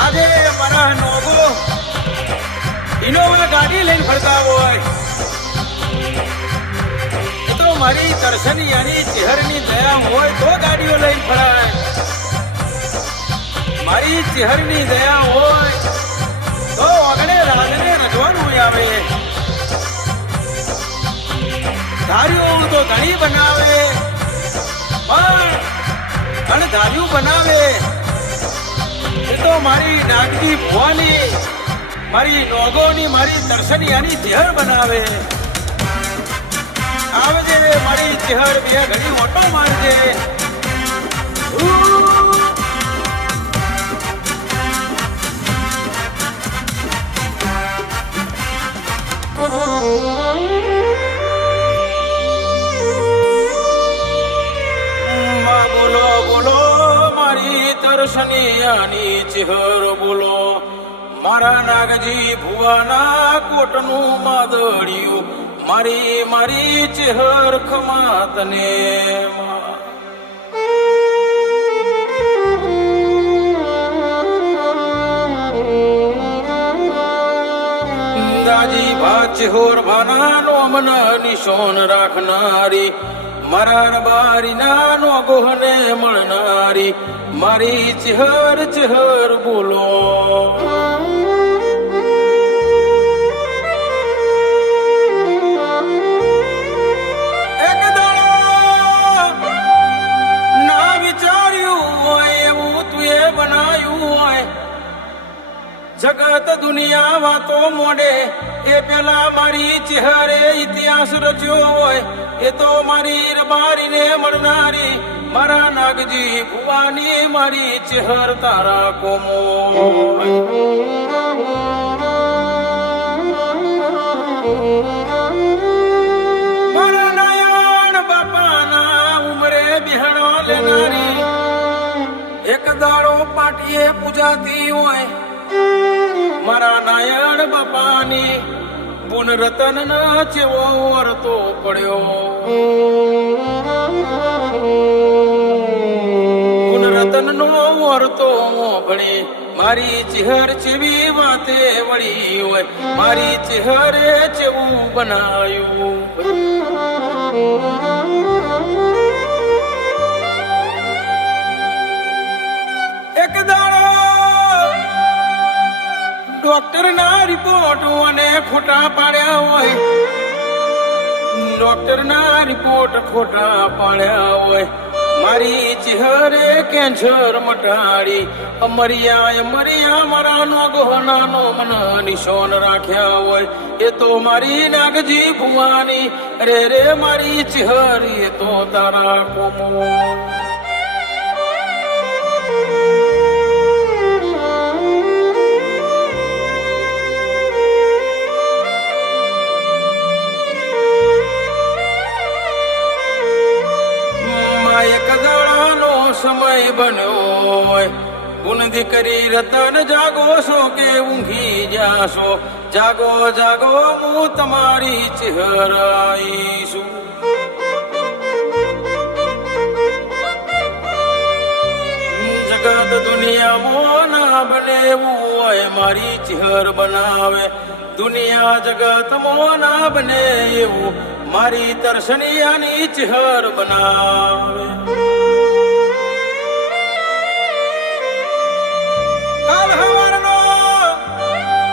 આજે મારા no-go Innova ગાડી લઈને ફરતા હોય તો મારી દર્શનિયાની ચહેરની દયા હોય તો ગાડીઓ લઈને ફરાય. મારી ચહેરની દયા હોય તો અગણે રાજને રજવાનું આવે. ધાર્યું તો ધણી બનાવે પણ ધાર્યું બનાવે એ તો મારી નાગજી ભુવાની, મારી નોગોની, મારી દર્શનિયાની ચહેર બનાવે. આવજે મારી ચહેર બે ઘડી ઓટો મારજે. બોલો બોલો મારી દર્શનિયાની ચહેર બોલો. મારા નાગજી ભુવાના કોટનું માદળિયું મારી મારી ચહેર ખમાતને. દાજી ભા ચહેર ભાનાનો મન નિશોન રાખનારી, મારા બારી નાનો ગોહને મળનારી મારી ચહેર ચહેર બોલો. એક દાડો ના વિચાર્યું હોય એવું તું એ બનાવ્યું હોય. જગત દુનિયા વાતો મોડે એ પેલા મારી ચહેરે ઇતિહાસ રચ્યો હોય. એ તો મારી રબારીને મળનારી મારા નાગજી ભુવાની મારી ચહેર તારા કોમો. મારા નાયણ બાપાના ઉમરે બિહાણો લેનારી એક દાડો પાટીએ પૂજાતી હોય. મારા નાયણ બાપાની પુન રતન ના ચેવો વરતો પડ્યો. પુન રતન નો વરતો ભણી મારી ચહેર ચેવી વાતે વળી હોય. મારી ચહેરે ચેવું બનાયું. એક દાડો ડોક્ટર ના રિપોર્ટ અને ખોટા પાડ્યા હોય. ડોક્ટર ના રિપોર્ટ ખોટા પાડ્યા હોય. મારી ચહેરે કેન્સર મટાડી અમરિયા મરિયા મારા નો ગોહનાનો મન નિશોન રાખ્યા હોય. એ તો મારી નાગજી ભુવાની રે રે મારી ચહેર એ તો તારા કોમો. સમય બન્યો ગુણ દીકરી રતન જાગો છો કે ઊંઘી જાશો. જાગો જાગો હું તમારી ચહેર આવીશું. જગત દુનિયામાં ના બને એવું હોય મારી ચહેર બનાવે. દુનિયા જગતમાં ના બને એવું મારી દર્શનિયાની ચહેર બનાવે.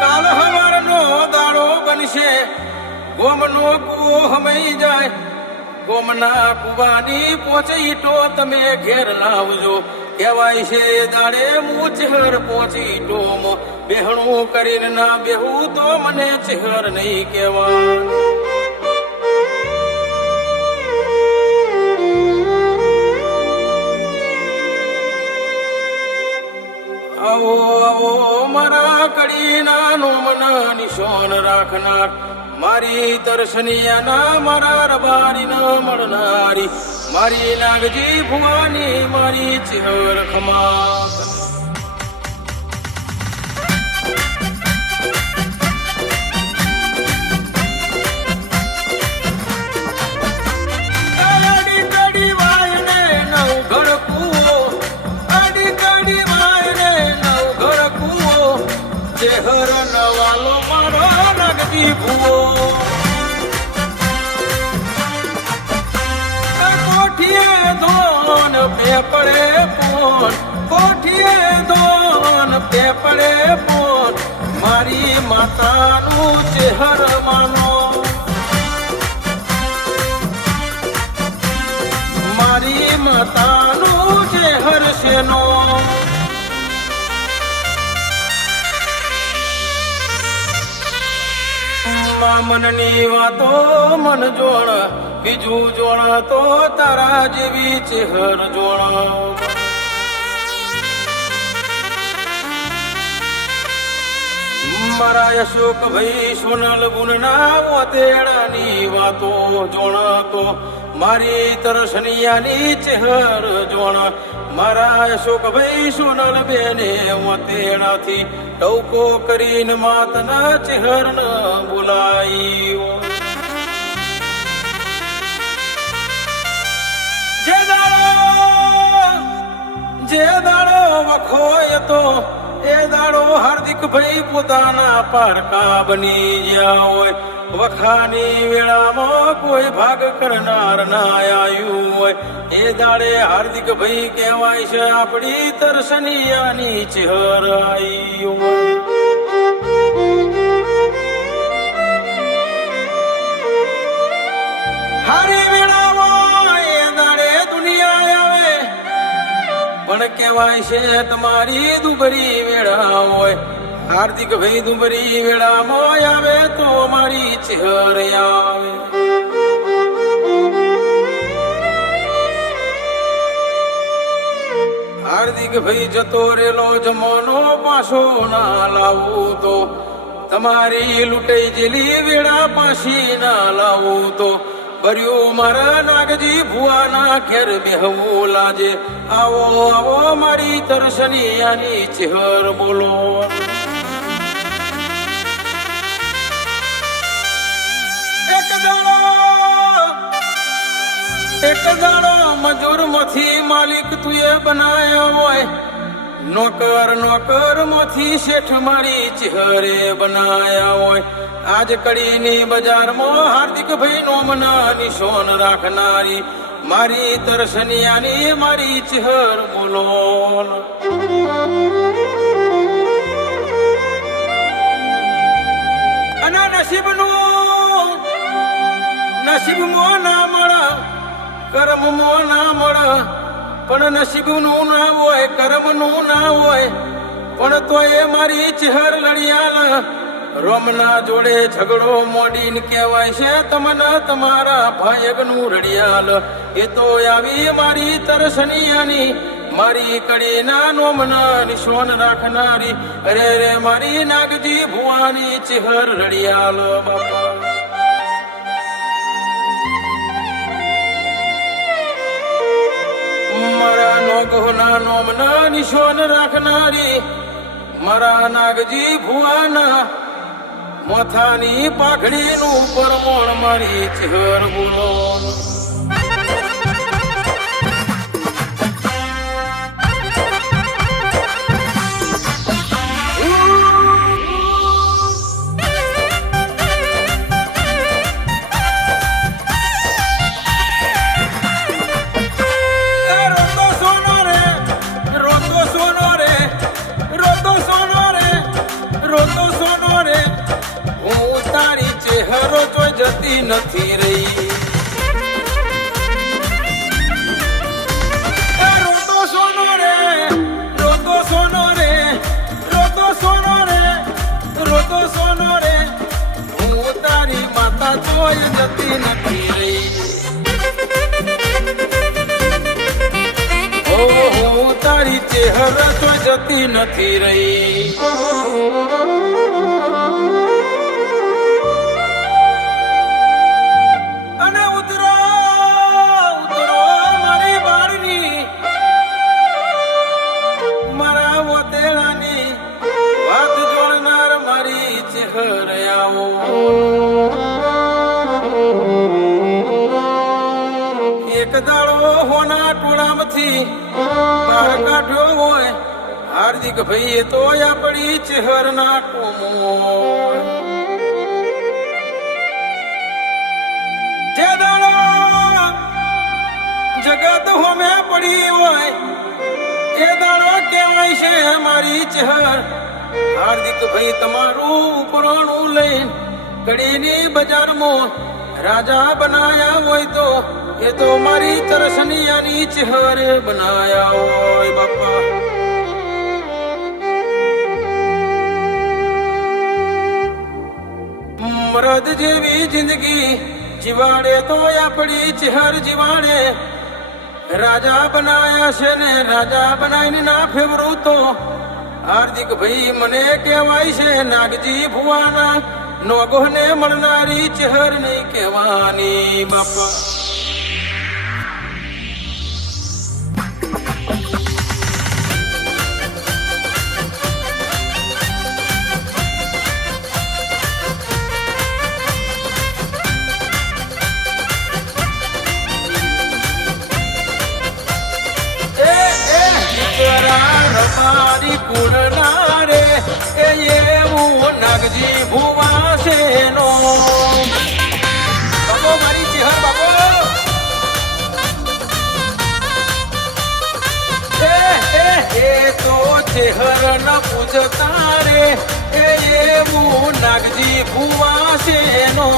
કાલ હવારનો દાડો બનશે ગોમનો કુવો હમાઈ જાય. ગોમના કુવાની પહોંચી તો તમે ઘેર લાવજો. કહેવાય છે દાડે હું ચહેર પહોંચી તો બેહણું કરીને ના બેહું તો મને ચહેર નહીં કહેવા. આવો આવો મારા કડીના નો મન નિશોન રાખનાર, મારી તરસનિયાના મારા રબારી ન મળનારી, મારી નાગજી ભુવાની મારી ચહેર ખમા. ચહેર નવાલો મારો નાગજી ભુવો, કોઠીએ ધોન પેપડે પોન, કોઠીએ ધોન પેપડે પોન, મારી માતાનું ચહેર માનો, મારી માતાનું ચહેર શેનો. મનની વાતો મન જોણ, બીજું જોણ તો તારા જેવી ચહેર જોણ. મારા અશોક ભાઈ સોનલ ગુણના મોતેડાની વાતો જોણ તો મારી તરસનિયાની ચહેર જોણ. મારા અશોક ભાઈ સોનલ બેને મોતેડાથી ટવકો કરીને માતના ચહેર ન બોલાઈ. જે દાડો વખોય તો એ દાડો હાર્દિક ભાઈ પોતાના પારકા બની ગયા હોય. વખાની વેળામાં કોઈ ભાગ કરનાર ના આવ્યું હોય, એ દાડે હાર્દિક ભાઈ કહેવાય છે આપણી તરસનિયાની ચહેર આવી હોય. હારી વેળામાં એ દાડે દુનિયા આવે, પણ કહેવાય છે તમારી દુબરી વેળા હોય. હાર્દિક ભાઈ દુબરી વેળામાં આવે તો મારી ચહેર આવે. હાર્દિક ભાઈ જતો રેલો જમવાનો પાછો ના લાવું તો, તમારી લૂંટાઈ જેલી વેળા પાછી ના લાવું તો, ભર્યું મારા નાગજી ભુવાના ઘેર બેહવું લાજે. આવો આવો મારી તરસનિયાની ચહેર બોલો. એક દાડો મજૂર માંથી માલિક તુએ બનાયો હોય, નોકર નોકર માંથી શેઠ મારી ચહેરે બનાયા હોય. આજ કડીની બજારમાં હાર્દિક ભાઈ નો મના નિશોન રાખનારી, મારી તરસનિયાની મારી ચહેર બોલો. અને નસીબનું નસીબ મો ના મળે, કર્મ મો ના મળે, પણ નસીબનું ના હોય, કર્મનું ના હોય, પણ તો એ મારી ચહેર લડિયાલ. રોમના જોડે ઝઘડો મોડીને કહેવાય છે તમને તમારા ભાયગનું રડિયાલ. એ તો આવી મારી તરસનિયાની મારી કડીના નોમના નિશોન રાખનારી, અરે રે મારી નાગજી ભુવાની ચહેર રડિયાલ. બાપા મારા નોગોના નોમના નિશોન રાખનારી, મારા નાગજી ભુવાના મોથાની પાઘડીનું પરમોણ મારી ચહેર બોલો. જતી નથી રહી, રોતો સોનો રે, રોતો સોનો રે, રોતો સોનો રે, તો સોનો રે હું તારી માતા તોય જતી નથી રહી. હું તારી ચહેરા તો જતી નથી રહી. અને ઉતરો ઉતરો મારી બાળની મારા વતેડાની વાત જોડનાર મારી ચહેર આવો. એક દાડો હોના ટોળામાંથી બહાર કાઢ્યો હોય હાર્દિક ભાઈ તો આપણી ચહેરના ટોમો. જે દાડો જગત હોમે પડી હોય એ દાડો કહેવાય છે મારી ચહેર. હાર્દિક ભાઈ તમારું ઉપરાણું લઈને કડીની બજારમાં રાજા બનાયા હોય તો એ તો મારી તરસનિયાની ચહેરે બનાયા હોય બાપા. મરદ જેવી જિંદગી જીવાડે તો આપણી ચહેર જીવાડે. રાજા બનાયા છે ને રાજા બનાવીને ના ફેવરું તો હાર્દિક ભાઈ મને કહેવાય છે નાગજી ભુવાના નોગોને મળનારી ચહેર નહીં કહેવાની બાપા. મારી કુળના રે એ એવું નાગજી ભુવા છે નો બાપો મારી ચહેર બાપો. એ તો ચહેર ન પૂજતા રે એ એવું નાગજી ભુવા છે નો.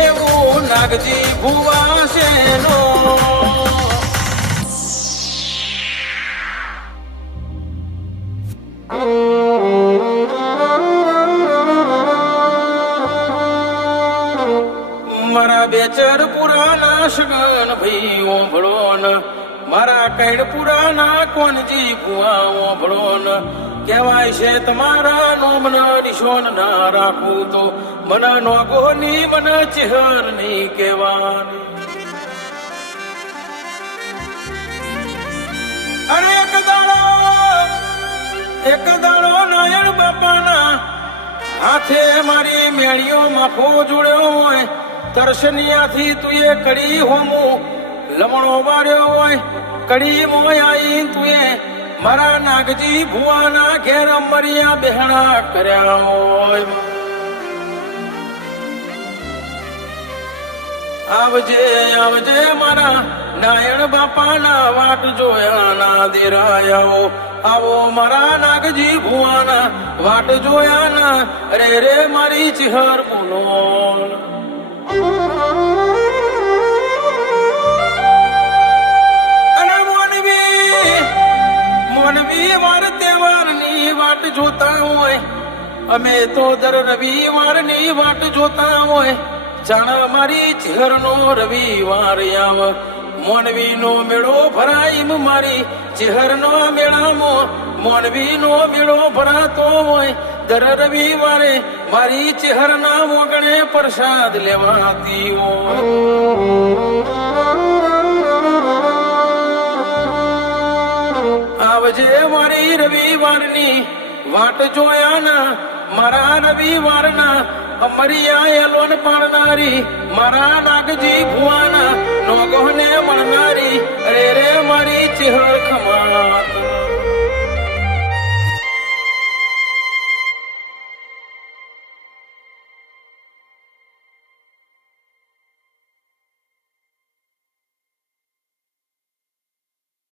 એવું નાગજી ભુવા છે નો. મારા બેચર પુરાના સગન ભાઈ ઓભળો ને મારા કૈડ પુરાના કોનજી ભુવા ઓભળો ને. કહેવાય છે તમારા નોમન નિશોન ના રાખું તો મને નોગોની મને ચહેર નહીં કહેવાની. અરે એક દાડો નાયણ બાપાના હાથે મારી મેળીઓ માફો જોડ્યો હોય તરસનિયાથી તું એ કડી હોમું લમણો વાર્યો હોય કડી મોય આઈ તું એ મારા નાગજી ભુવાના ઘેર મરિયા બેહણા કર્યા હોય. આવજે આવજે મારા નાયણ બાપાના વાટ જોયા ના દેરાયાઓ. આવો મારા નાગજી ભુવાના વાટ જોયા ના રે રે મારી ચહેર બોલો. રવિવાર તહેવારની વાટ જોતા હોય અમે તો દર રવિવારની વાટ જોતા હોય. જાણા મારી ચહેરનો રવિવાર આવ મોનવીનો મેળો ભરાય મારી ચહેરનો મેળામાં મોનવીનો મેળો ભરાતો હોય. દર રવિવારે મારી ચહેરના મોગણે પ્રસાદ લેવાતી હોય. આવજે મારી રવિવારની વાટ જોયા ના મારા રવિવારના અમરિયા એલોન પાડનારી મારા નાગજી ભુવાના નોગોને મળનારી રે રે મારી ચહેર ખમાત.